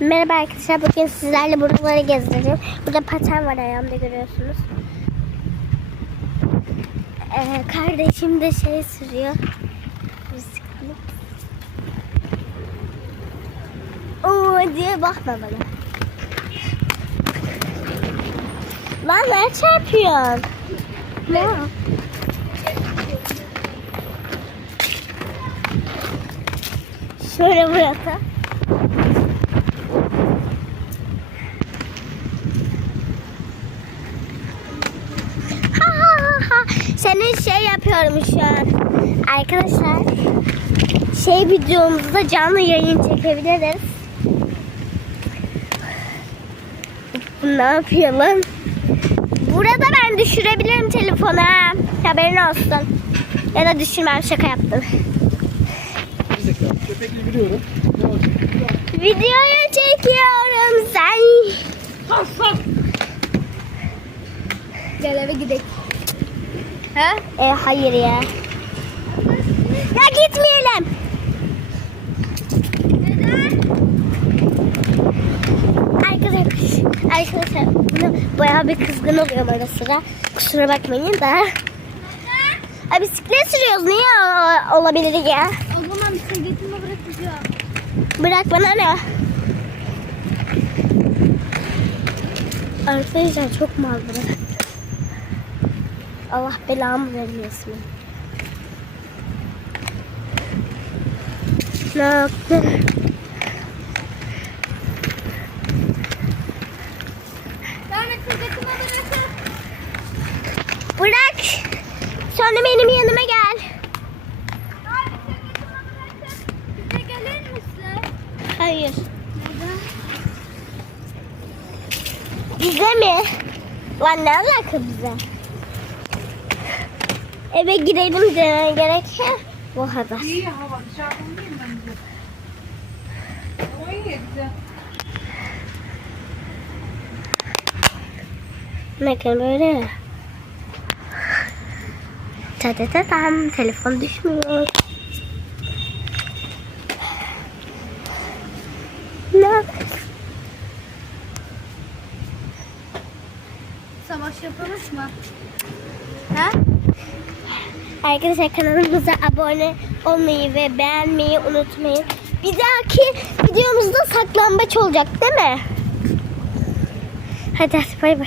Merhaba arkadaşlar. Bugün sizlerle buraları gezdireceğim. Burada paten var ayağımda görüyorsunuz. Ee, kardeşim de şey sürüyor. Bisiklet. Oo diye bakma bana. Ne çarpıyorsun? Ne? Şöyle bırakalım. Şey yapıyorum şu an. Arkadaşlar şey videomuzda canlı yayın çekebiliriz. Ne yapalım? Burada ben düşürebilirim telefonu. ha. Haberin olsun. Ya da düşürmem şaka yaptım. Biliyorum. Videoyu çekiyorum sen. Gel eve gidelim. He? E, hayır ya. Ya gitmeyelim. Neden? Arkadaşlar, arkadaşlar bunu bayağı bir kızgın oluyorum ara sıra. Kusura bakmayın da. Ay bisiklet sürüyoruz. Niye olabilir ya? O zaman bisikletimi bırakacağım. Bırak bana ne? Arkadaşlar çok mal bırak. Allah belamı vermesin. Ne yaptı? Ben bisikletimi bırakıp Bırak. Sonra benim yanıma gel. Bize gelir misin? Hayır. Neden? Bize mi? Lan ne alaka bize? Eve girelim demeye gerek. Bu kadar. İyi hava dışarıdan değil mi? Hava iyi güzel. Bakın böyle. Ta ta ta tam telefon düşmüyor. Ne? Savaş yapılmış mı? He? Arkadaşlar kanalımıza abone olmayı ve beğenmeyi unutmayın. Bir dahaki videomuzda saklambaç olacak değil mi? Hadi hadi bay bay.